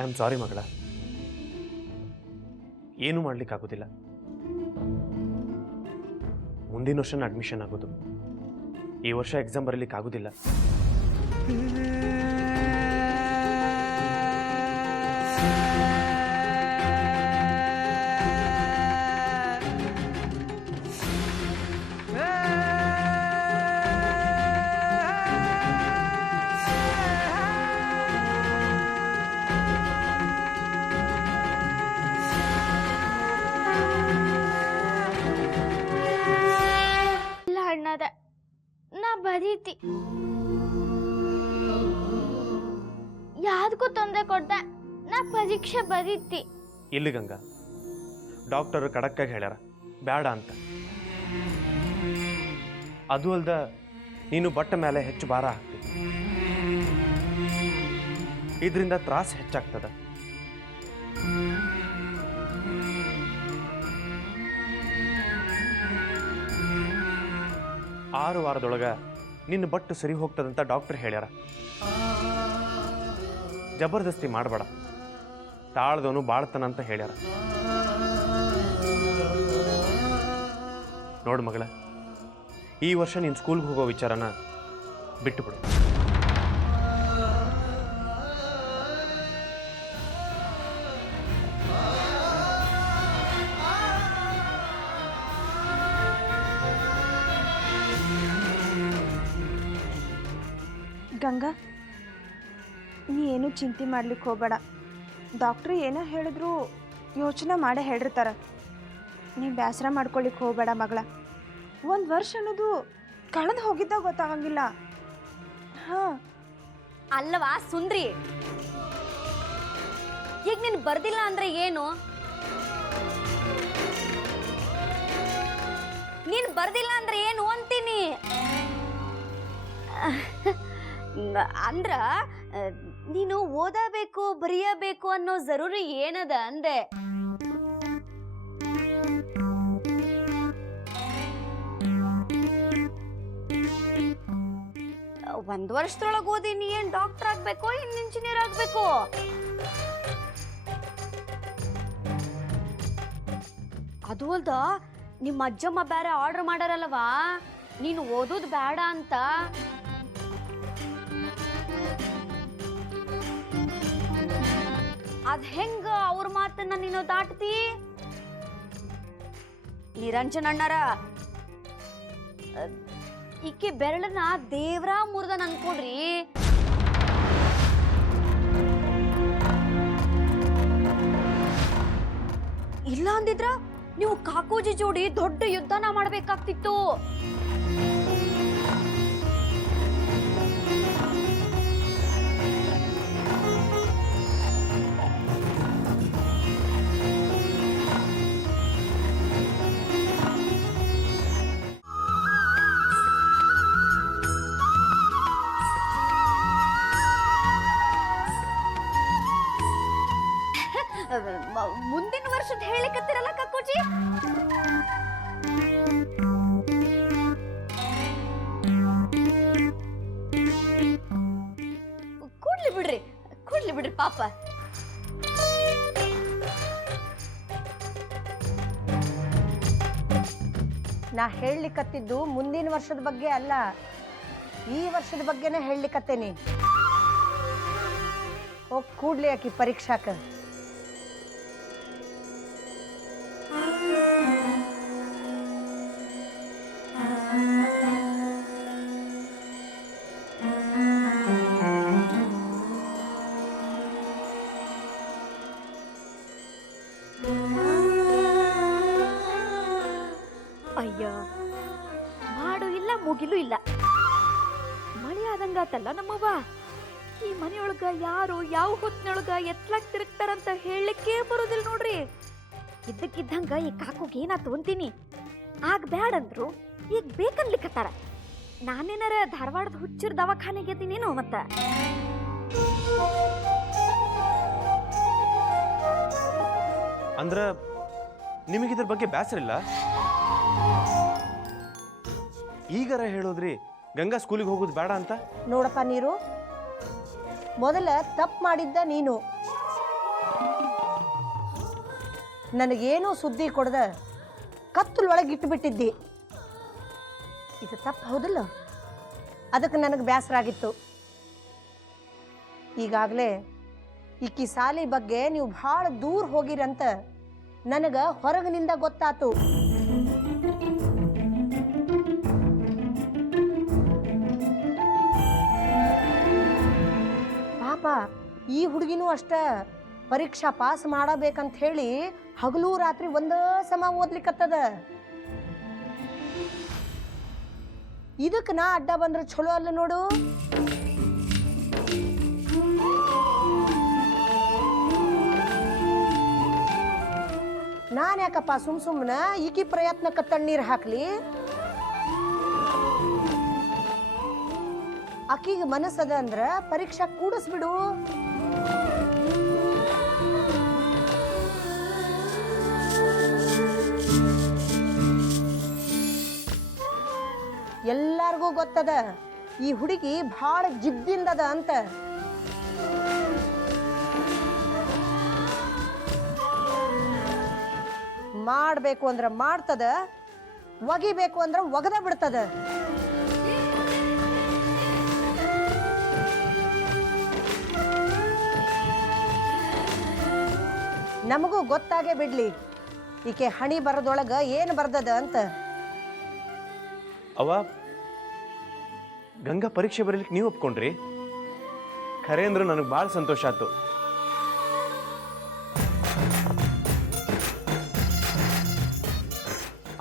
I am sorry ಮಗಳ, ಏನೂ ಮಾಡಲಿಕ್ಕಾಗೋದಿಲ್ಲ. ಮುಂದಿನ ವರ್ಷನ ಅಡ್ಮಿಷನ್ ಆಗೋದು, ಈ ವರ್ಷ ಎಕ್ಸಾಮ್ ಬರಲಿಕ್ಕಾಗೋದಿಲ್ಲ. ನಾ ಬರೀತಿ ಯಾವ್ದಕ್ಕೂ ತೊಂದರೆ ಕೊಡ್ದ ನಾ ಪರೀಕ್ಷೆ ಬರೀತಿ. ಇಲ್ಲಿ ಗಂಗಾ, ಡಾಕ್ಟರ್ ಖಡಕ್ಕಾಗಿ ಹೇಳ್ಯಾರ ಬೇಡ ಅಂತ. ಅದು ಅಲ್ದ ನೀನು ಬಟ್ಟ ಮೇಲೆ ಹೆಚ್ಚು ಭಾರ ಹಾಕ್ತಿ, ಇದರಿಂದ ತ್ರಾಸ ಹೆಚ್ಚಾಗ್ತದ. ಆರು ವಾರದೊಳಗ ನಿನ್ನ ಬಟ್ಟು ಸರಿ ಹೋಗ್ತದಂತ ಡಾಕ್ಟರ್ ಹೇಳ್ಯಾರ. ಜಬರ್ದಸ್ತಿ ಮಾಡಬೇಡ, ತಾಳ್ದವನು ಬಾಳ್ತಾನ ಅಂತ ಹೇಳ್ಯಾರ. ನೋಡು ಮಗಳ, ಈ ವರ್ಷ ನೀನು ಸ್ಕೂಲ್ಗೆ ಹೋಗೋ ವಿಚಾರನ ಬಿಟ್ಟುಬಿಡು. ಗಂಗಾ, ನೀ ಏನು ಚಿಂತೆ ಮಾಡ್ಲಿಕ್ಕೆ ಹೋಗಬೇಡ. ಡಾಕ್ಟ್ರು ಏನೋ ಹೇಳಿದ್ರು ಯೋಚನೆ ಮಾಡೇ ಹೇಳಿರ್ತಾರ. ನೀ ಬೇಸರ ಮಾಡ್ಕೊಳಿಕ್ಕೆ ಹೋಗಬೇಡ ಮಗಳ. ಒಂದು ವರ್ಷ ಅನ್ನೋದು ಕಳೆದು ಹೋಗಿದ್ದಾಗ ಗೊತ್ತಾಗಂಗಿಲ್ಲ. ಹಾಂ ಅಲ್ಲವಾ ಸುಂದ್ರಿ, ಈಗ ನೀನು ಬರ್ದಿಲ್ಲ ಅಂದ್ರೆ ಏನು? ನೀನು ಬರ್ದಿಲ್ಲ ಅಂದ್ರೆ ಏನು ಅಂತೀನಿ. ಅಂದ್ರ ನೀನು ಓದಬೇಕು ಬರೆಯಬೇಕು ಅನ್ನೋ ಜರೂರಿ ಏನದ ಅಂದೆ. ಒಂದ್ ವರ್ಷದೊಳಗೆ ಓದಿ ನೀ ಏನ್ ಡಾಕ್ಟರ್ ಆಗ್ಬೇಕು, ಏನ್ ಇಂಜಿನಿಯರ್ ಆಗ್ಬೇಕು? ಅದು ಅಲ್ದ ನಿಮ್ಮ ಅಜ್ಜಮ್ಮ ಬೇರೆ ಆರ್ಡರ್ ಮಾಡಾರಲ್ವಾ ನೀನು ಓದೋದು ಬೇಡ ಅಂತ. ಅದ್ ಹೆಂಗ ಅವ್ರ ಮಾತನ್ನ ನೀನು ದಾಟ್ತಿ? ನಿರಂಜನ್ ಅಣ್ಣಾರ ಈಕೆ ಬೆರಳನ್ನ ದೇವ್ರ ಮುರ್ದನ್ ಅನ್ಕೊಡ್ರಿ. ಇಲ್ಲ ಅಂದಿದ್ರ ನೀವು ಕಾಕೋಜಿ ಜೋಡಿ ದೊಡ್ಡ ಯುದ್ಧನ ಮಾಡ್ಬೇಕಾಗ್ತಿತ್ತು. ಮುಂದಿನ ವರ್ಷದ ಹೇಳಿಕತ್ತಿರಲ್ಲ ಕಾಕೋಜಿ. ಕೂಡ್ಲಿ ಬಿಡ್ರಿ ಪಾಪ. ನಾ ಹೇಳಲಿಕ್ಕತ್ತಿದ್ದು ಮುಂದಿನ ವರ್ಷದ ಬಗ್ಗೆ ಅಲ್ಲ, ಈ ವರ್ಷದ ಬಗ್ಗೆನೇ ಹೇಳಲಿಕ್ಕತ್ತೇನಿ. ಹೋಗಿ ಕೂಡ್ಲಿ ಆಕಿ ಪರೀಕ್ಷಾಕ. ಅಯ್ಯ, ಮಾಡು ಇಲ್ಲ ಮುಗಿಲು ಇಲ್ಲ, ಮಳೆ ಆದಂಗಾತಲ್ಲ ನಮ್ಮವ್ವ. ಈ ಮನೆಯೊಳಗ ಯಾರು ಯಾವ ಹೊತ್ತಿನೊಳಗ ಎತ್ಲಾಕ್ ತಿರುಗ್ತಾರಂತ ಹೇಳಲಿಕ್ಕೆ ಬರೋದಿಲ್ಲ ನೋಡ್ರಿ. ಇದ್ದಕ್ಕಿದ್ದಂಗ ಈ ಕಾಕೋಗೆ ಏನಾತು ಅಂತೀನಿ. ಆಗ ಬ್ಯಾಡಂದ್ರು ಈಗ ಬೇಕನ್ಲಿಕ್ಕತ್ತಾರ. ನಾನೇನಾರ ಧಾರವಾಡದ ಹುಚ್ಚಿರ ದವಾಖಾನೆಗೆ ಎದ್ದೀನೇನು ಮತ್ತ? ಅಂದ್ರ ನಿಮಗಿದ್ರ ಬಗ್ಗೆ ಬೇಸರಿಲ್ಲ? ಈಗಾರ ಹೇಳೋದ್ರಿ ಗಂಗಾ ಸ್ಕೂಲಿಗೆ ಹೋಗೋದು ಬೇಡ ಅಂತ. ನೋಡಪ್ಪ, ನೀರು ಮೊದಲ ತಪ್ಪು ಮಾಡಿದ್ದ ನೀನು, ನನಗೇನೂ ಸುದ್ದಿ ಕೊಡದ ಕತ್ತಲೊಳಗೆ ಇಟ್ಟುಬಿಟ್ಟಿದ್ದಿ. ಇದು ತಪ್ಪು ಹೌದಲ್ಲ? ಅದಕ್ಕೆ ನನಗೆ ಬೇಸರ ಆಗಿತ್ತು. ಈಗಾಗಲೇ ಈಕಿ ಸಾಲಿ ಬಗ್ಗೆ ನೀವು ಭಾಳ ದೂರ ಹೋಗಿರಂತ ನನಗೆ ಹೊರಗಿನಿಂದ ಗೊತ್ತಾತು. ಪಾಪ ಈ ಹುಡುಗಿನೂ ಅಷ್ಟ ಪರೀಕ್ಷಾ ಪಾಸ್ ಮಾಡಬೇಕಂತ ಹೇಳಿ ಹಗಲು ರಾತ್ರಿ ಒಂದೇ ಸಮ ಓದ್ಲಿಕ್ಕತ್ತದ. ಇದಕ್ಕೆ ನಾ ಅಡ್ಡ ಬಂದ್ರೆ ಚಲೋ ಅಲ್ಲ ನೋಡು. ನಾನು ಯಾಕಪ್ಪ ಸುಮ್ಮನೆ ಈಕಿ ಪ್ರಯತ್ನಕ್ಕೆ ತಣ್ಣೀರು ಹಾಕ್ಲಿ? ಆಕಿಗೆ ಮನಸ್ಸದ ಅಂದ್ರ ಪರೀಕ್ಷಾ ಕೂಡಿಸ್ಬಿಡು. ಎಲ್ಲಾರ್ಗೂ ಗೊತ್ತದ ಈ ಹುಡುಗಿ ಭಾಳ ಜಿದ್ದಿಂದದ ಅಂತ. ಮಾಡಬೇಕು ಅಂದ್ರೆ ಮಾಡ್ತದ, ಒಗಿಬೇಕು ಅಂದ್ರೆ ಒಗದ ಬಿಡ್ತದ. ನಮಗೂ ಗೊತ್ತಾಗೇ ಬಿಡ್ಲಿ ಈಕೆ ಹಣಿ ಬರದೊಳಗ ಏನು ಬರ್ದದ ಅಂತ. ಅವ ಗಂಗಾ ಪರೀಕ್ಷೆ ಬರೀಲಿಕ್ಕೆ ನೀವು ಒಪ್ಕೊಂಡ್ರಿ? ಖರೆ ಅಂದ್ರೆ ನನಗೆ ಭಾಳ ಸಂತೋಷ ಆಯ್ತು.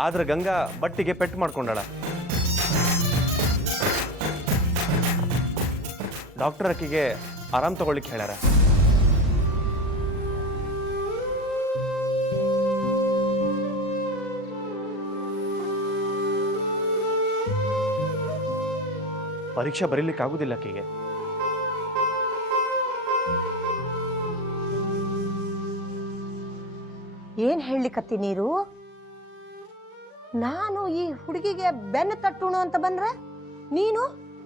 ಆದ್ರೆ ಗಂಗಾ ಬಟ್ಟಿಗೆ ಪೆಟ್ಟು ಮಾಡ್ಕೊಂಡಳ. ಡಾಕ್ಟರ್ ಅಕ್ಕಿಗೆ ಆರಾಮ್ ತಗೊಳ್ಳಿಕ್ಕೆ ಹೇಳ್ಯಾರ. ಪರೀಕ್ಷೆ ಬರೀಲಿಕ್ಕೆ ಆಗುದಿಲ್ಲ ಆಕೆಗೆ. ಏನ್ ಹೇಳಲಿಕತ್ತಿ ನೀರು? ನಾನು ಈ ಹುಡುಗಿಗೆ ಬೆನ್ನು ತಟ್ಟುಣು ಅಂತ ಬಂದ್ರೆ ನೀನು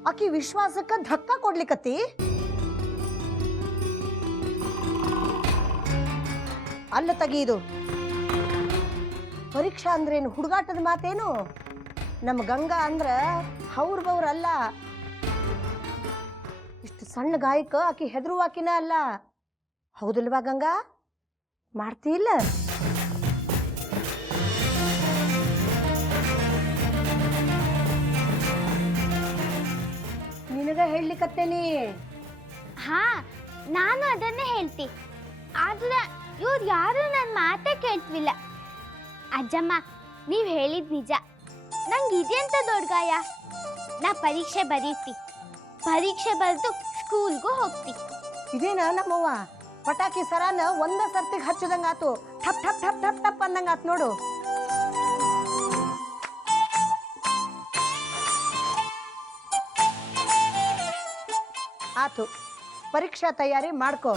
ಆಕಿ ವಿಶ್ವಾಸಕ್ಕೆ ಧಕ್ಕ ಕೊಡ್ಲಿಕತ್ತಿ? ಅಲ್ಲ ತೆಗೀದು. ಪರೀಕ್ಷಾ ಅಂದ್ರೇನು ಹುಡುಗಾಟದ ಮಾತೇನು? ನಮ್ಮ ಗಂಗಾ ಅಂದ್ರ ಹೌರ್ ಬವ್ರ ಅಲ್ಲ. ಇಷ್ಟು ಸಣ್ಣ ಗಾಯಕ ಆಕಿ ಹೆದರುವಾಕಿನ ಅಲ್ಲ. ಹೌದಲ್ವಾ ಗಂಗಾ? ಮಾಡ್ತೀಲ್ಲ? ನಿನಗ ಹೇಳಲಿಕತ್ತೇನಿ. ಹಾ, ನಾನು ಅದನ್ನೇ ಹೇಳ್ತಿ. ಆದ್ರೆ ಇವ್ರು ಯಾರು ನನ್ನ ಮಾತೇ ಕೇಳ್ತಿಲ್ಲ. ಅಜ್ಜಮ್ಮ, ನೀವು ಹೇಳಿದ್ ನಿಜ. ನಂಗೆ ಇದೆಂತ ದೊಡ್ಡ ಗಾಯ. ನಾ ಪರೀಕ್ಷೆ ಬರೀತಿ, ಪರೀಕ್ಷೆ ಬರೆದು ಸ್ಕೂಲ್ಗೂ ಹೋಗ್ತಿ. ಇದೇನ ನಮ್ಮವ್ವ ಪಟಾಕಿ ಸರಾನ ಒಂದ ಸರ್ತಿಗೆ ಹಚ್ಚದಂಗಾತು. ಠಪ್ ಠಪ್ ಠಪ್ ಠಪ್ ಠಪ್ ಅಂದಂಗಾತು ನೋಡು. ಆತು, ಪರೀಕ್ಷಾ ತಯಾರಿ ಮಾಡ್ಕೋ.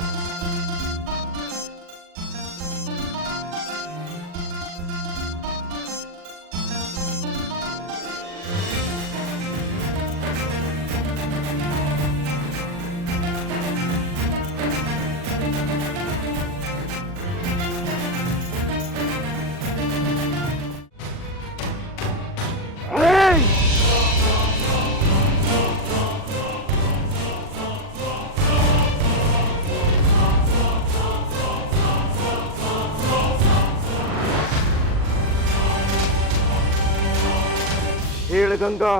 ಹೇಳು ಗಂಗಾ,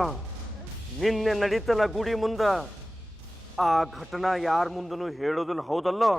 ನಿನ್ನೆ ನಡೀತಲ್ಲ ಗುಡಿ ಮುಂದ, ಆ ಘಟನಾ ಯಾರ ಮುಂದೂ ಹೇಳೋದಿಲ್ಲ, ಹೌದಲ್ಲೋ?